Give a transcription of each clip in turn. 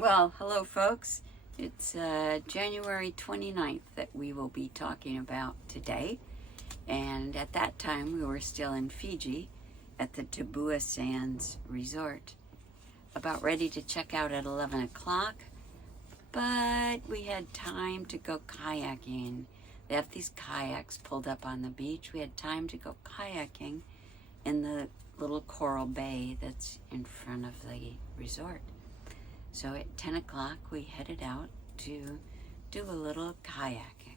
Well, hello folks. It's January 29th that we will be talking about today. And at that time we were still in Fiji at the Tambua Sands Resort. About ready to check out at 11 o'clock. But we had time to go kayaking. They have these kayaks pulled up on the beach. We had time to go kayaking in the little coral bay that's in front of the resort. So at 10 o'clock, we headed out to do a little kayaking.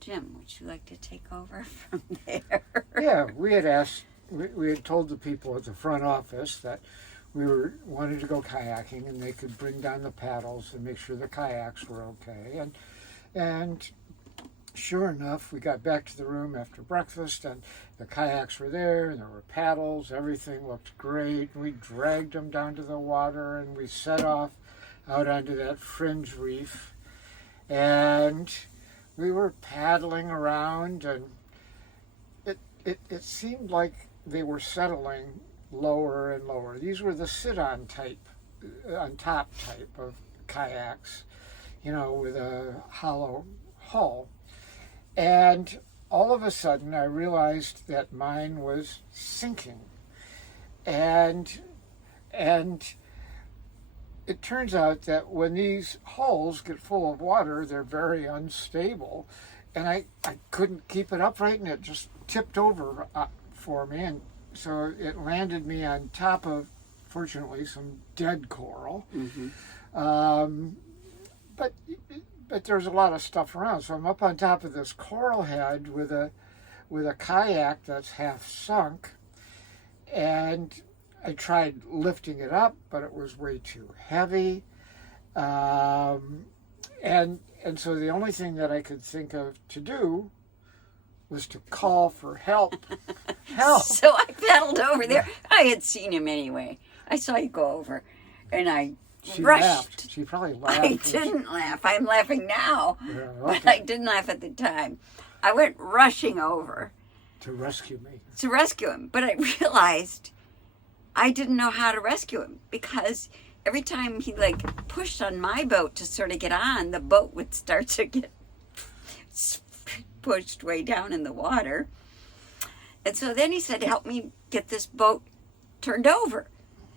Jim, would you like to take over from there? Yeah, we had told the people at the front office that we wanted to go kayaking, and they could bring down the paddles and make sure the kayaks were okay. And sure enough, we got back to the room after breakfast, and the kayaks were there, and there were paddles. Everything looked great. We dragged them down to the water, and we set off out onto that fringe reef. And we were paddling around, and it seemed like they were settling lower and lower. These were the sit-on type, on top type of kayaks, with a hollow hull. And all of a sudden, I realized that mine was sinking. And it turns out that when these hulls get full of water, they're very unstable. And I couldn't keep it upright, and it just tipped over for me. And so it landed me on top of, fortunately, some dead coral. Mm-hmm. But there's a lot of stuff around. So I'm up on top of this coral head with a kayak that's half sunk. And I tried lifting it up, but it was way too heavy. And so the only thing that I could think of to do was to call for help. Help! So I paddled over there. I had seen him anyway. I saw you go over, and I rushed. Laughed. She probably laughed. I didn't laugh. I'm laughing now, Yeah, okay. but I didn't laugh at the time. I went rushing over To rescue me. to rescue him, but I realized I didn't know how to rescue him because every time he pushed on my boat to sort of get on, the boat would start to get pushed way down in the water. And so then he said, help me get this boat turned over.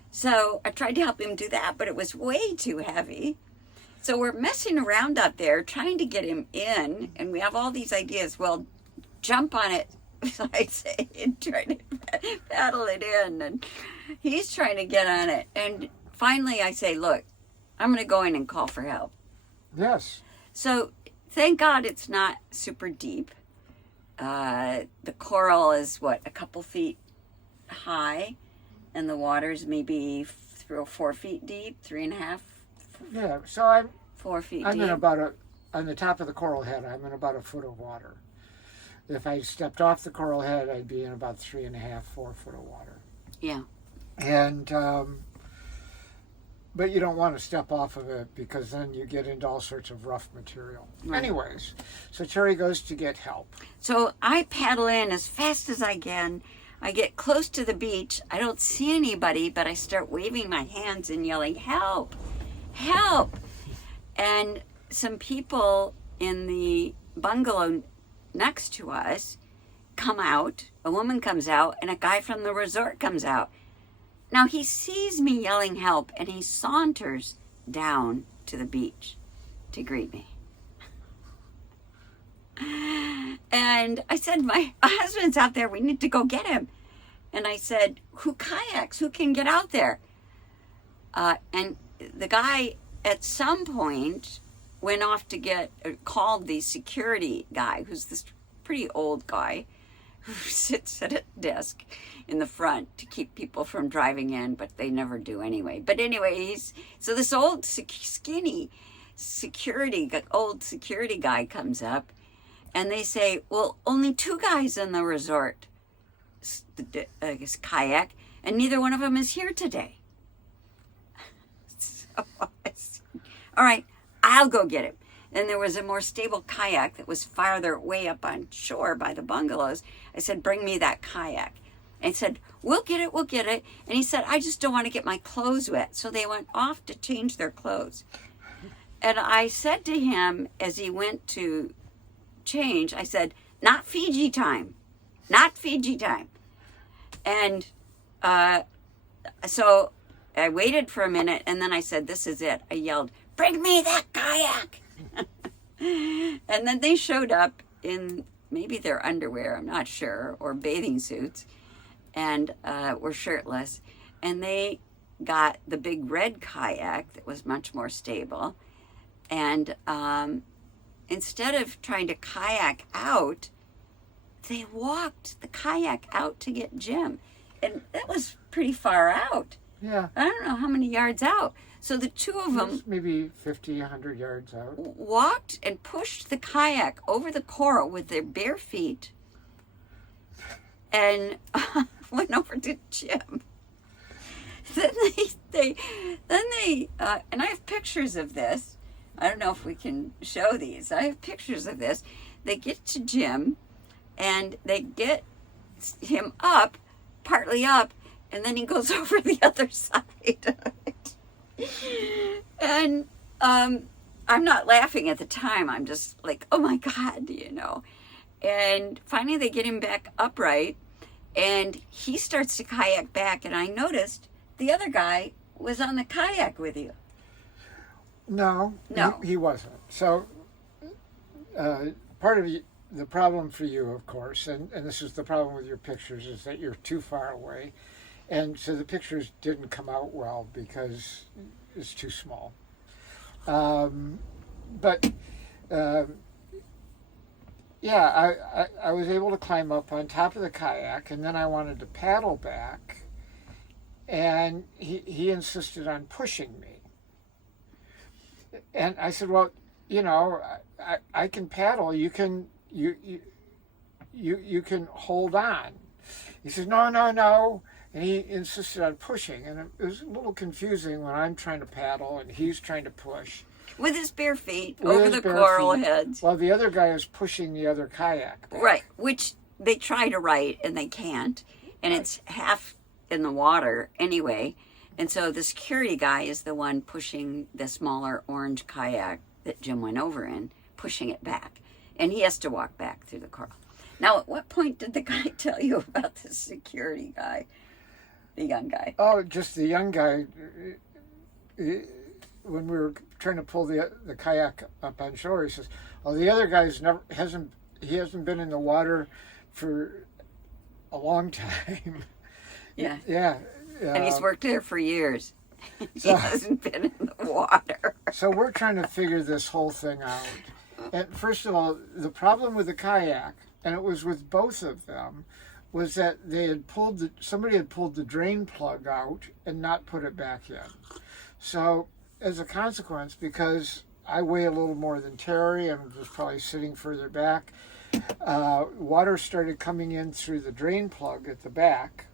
So I tried to help him do that, but it was way too heavy. So we're messing around out there trying to get him in, and we have all these ideas. Well, jump on it, I say, and try to paddle it in. And he's trying to get on it. And finally I say, look, I'm going to go in and call for help. Yes. So thank God it's not super deep. The coral is, a couple feet high, and the water's maybe 3 or 4 feet deep, 3.5. Yeah, so I'm 4 feet in deep. on the top of the coral head, I'm in about a foot of water. If I stepped off the coral head, I'd be in about 3.5, 4 foot of water. Yeah. And, but you don't want to step off of it because then you get into all sorts of rough material. Right. Anyways, so Terry goes to get help. So I paddle in as fast as I can. I get close to the beach. I don't see anybody, but I start waving my hands and yelling, help, help. And some people in the bungalow next to us come out. A woman comes out, and a guy from the resort comes out. Now he sees me yelling help, and he saunters down to the beach to greet me. And I said, my husband's out there. We need to go get him. And I said, who kayaks? Who can get out there? And the guy at some point went off to called the security guy, who's this pretty old guy who sits at a desk in the front to keep people from driving in, but they never do anyway. But anyway, so this old skinny old security guy comes up, and they say, well, only 2 guys in the resort kayak, and neither one of them is here today. So I said, all right, I'll go get him. And there was a more stable kayak that was farther way up on shore by the bungalows. I said, bring me that kayak. And he said, we'll get it, we'll get it. And he said, I just don't want to get my clothes wet. So they went off to change their clothes. And I said to him as he went to change, I said, not Fiji time. Not Fiji time. And so I waited for a minute, and then I said, this is it. I yelled, bring me that kayak. And then they showed up in maybe their underwear, I'm not sure, or bathing suits, and were shirtless. And they got the big red kayak that was much more stable. And instead of trying to kayak out, they walked the kayak out to get Jim. And that was pretty far out. Yeah. I don't know how many yards out. So the two of them maybe 50, 100 yards out. walked and pushed the kayak over the coral with their bare feet and went over to Jim. Then they and I have pictures of this. I don't know if we can show these. I have pictures of this. They get to Jim and they get him up, partly up, and then he goes over the other side of it. And I'm not laughing at the time. I'm just like, oh my God, you know. And finally they get him back upright and he starts to kayak back. And I noticed the other guy was on the kayak with you. No. No. He wasn't. So part of the problem for you, of course, and this is the problem with your pictures, is that you're too far away. And so the pictures didn't come out well because it's too small. But yeah, I was able to climb up on top of the kayak, and then I wanted to paddle back, and he insisted on pushing me. And I said, well, you know, I can paddle. You can hold on. He said, no. And he insisted on pushing. And it was a little confusing when I'm trying to paddle and he's trying to push. With his bare feet over the coral heads. While the other guy is pushing the other kayak back. Right, which they try to right and they can't. And it's half in the water anyway. And so the security guy is the one pushing the smaller orange kayak that Jim went over in, pushing it back. And he has to walk back through the coral. Now, at what point did the guy tell you about the security guy, the young guy? Oh, just the young guy. When we were trying to pull the kayak up on shore, he says, "Oh, the other guy's hasn't been in the water for a long time." Yeah. Yeah. And he's worked there for years. He hasn't been in the water. So we're trying to figure this whole thing out. And first of all, the problem with the kayak, and it was with both of them, was that somebody had pulled the drain plug out and not put it back in. So as a consequence, because I weigh a little more than Terry and was probably sitting further back, water started coming in through the drain plug at the back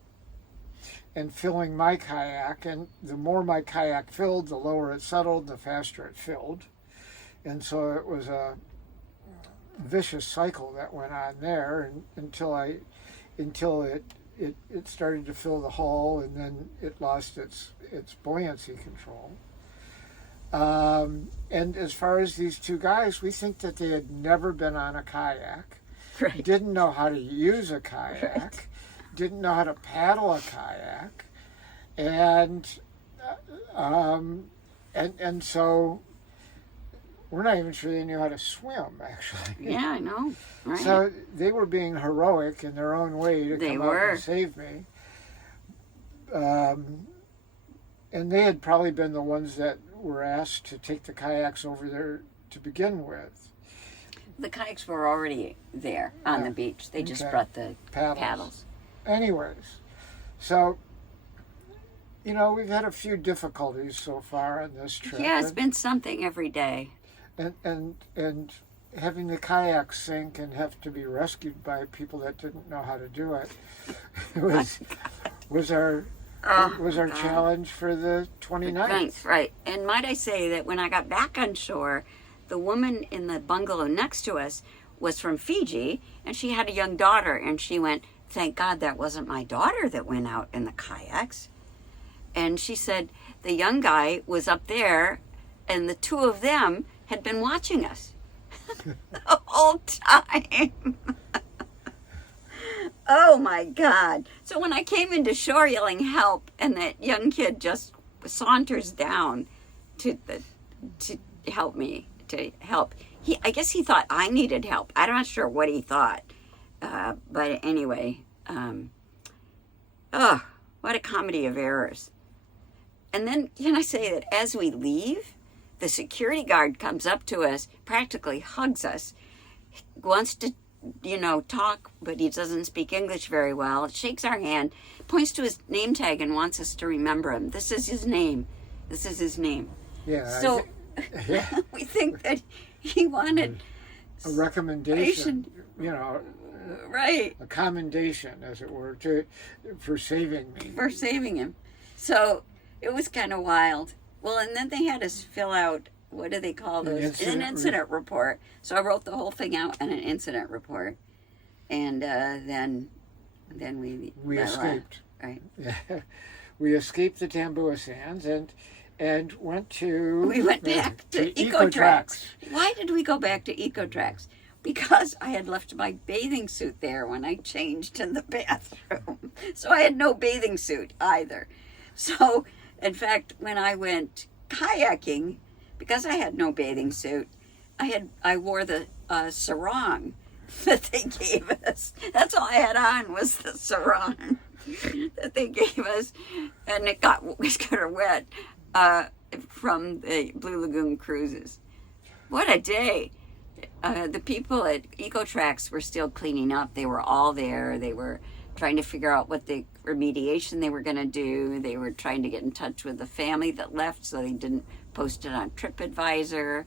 and filling my kayak. And the more my kayak filled, the lower it settled, the faster it filled. And so it was a vicious cycle that went on there until it started to fill the hull, and then it lost its buoyancy control. And as far as these two guys, we think that they had never been on a kayak, Right. didn't know how to use a kayak, Right. didn't know how to paddle a kayak, and so we're not even sure they knew how to swim, actually. Yeah, I know. Right. So they were being heroic in their own way to come out and save me. And they had probably been the ones that were asked to take the kayaks over there to begin with. The kayaks were already there on the beach. They just brought the paddles. Anyways, so, you know, we've had a few difficulties so far on this trip. Yeah, it's been something every day. And having the kayak sink and have to be rescued by people that didn't know how to do it was our challenge for the 29th. Right. And might I say that when I got back on shore, the woman in the bungalow next to us was from Fiji, and she had a young daughter, and she went, thank God that wasn't my daughter that went out in the kayaks. And she said the young guy was up there and the two of them had been watching us the whole time. Oh my God. So when I came into shore yelling help, and that young kid just saunters down to help me, to help. I guess he thought I needed help. I'm not sure what he thought. But anyway, what a comedy of errors. And then, can I say that as we leave, the security guard comes up to us, practically hugs us, wants to, talk, but he doesn't speak English very well, shakes our hand, points to his name tag and wants us to remember him. This is his name. This is his name. Yeah. So we think that he wanted a recommendation, right, a commendation, as it were, for saving me. For saving him. So it was kind of wild. Well, and then they had us fill out, what do they call those? An incident report. So I wrote the whole thing out in an incident report. And then we escaped. Right. Yeah. We escaped the Tambua Sands and went to... We went back to Ecotrax. Why did we go back to Ecotrax? Because I had left my bathing suit there when I changed in the bathroom. So I had no bathing suit either. So, in fact, when I went kayaking, because I had no bathing suit, I wore the sarong that they gave us. That's all I had on was the sarong that they gave us, and it was kind of wet from the Blue Lagoon cruises. What a day! The people at Ecotrax were still cleaning up. They were all there. They were trying to figure out what the remediation they were going to do. They were trying to get in touch with the family that left so they didn't post it on TripAdvisor,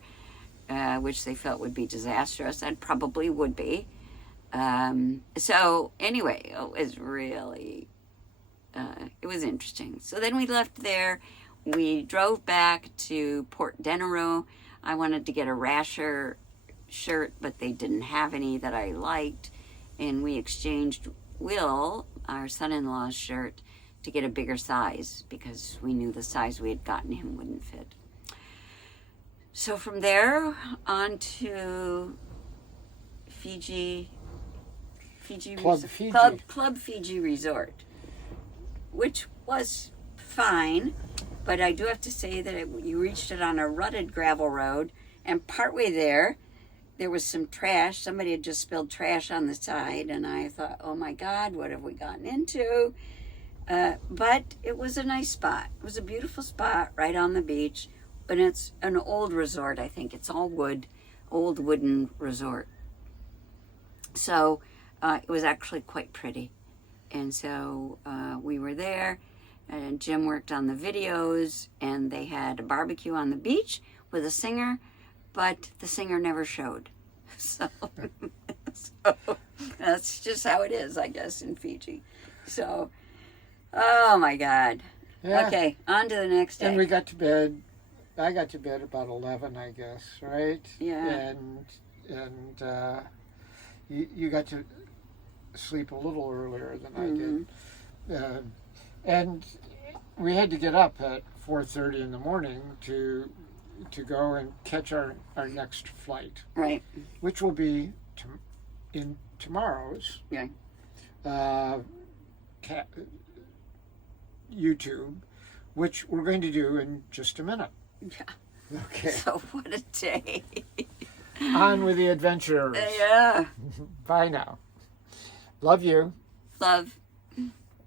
which they felt would be disastrous, and probably would be. So anyway, it was really, it was interesting. So then we left there. We drove back to Port Denaro. I wanted to get a rasher shirt, but they didn't have any that I liked. And we exchanged Will, our son-in-law's shirt, to get a bigger size because we knew the size we had gotten him wouldn't fit. So from there on to Club Fiji Resort, which was fine, but I do have to say that you reached it on a rutted gravel road, and partway there was some trash. Somebody had just spilled trash on the side, and I thought, oh my God, what have we gotten into? But it was a nice spot. It was a beautiful spot right on the beach, but it's an old resort, I think. It's all wood, old wooden resort. So it was actually quite pretty. And so we were there, and Jim worked on the videos, and they had a barbecue on the beach with a singer, but the singer never showed. So that's just how it is, I guess, in Fiji. So, oh my God. Yeah. Okay, on to the next day. And we got to bed. I got to bed about 11, I guess, right? Yeah. And you got to sleep a little earlier than I did. And we had to get up at 4:30 in the morning to go and catch our next flight. Right. Which will be in tomorrow's YouTube, which we're going to do in just a minute. Yeah. Okay. So what a day. On with the adventures. Yeah. Bye now. Love you. Love.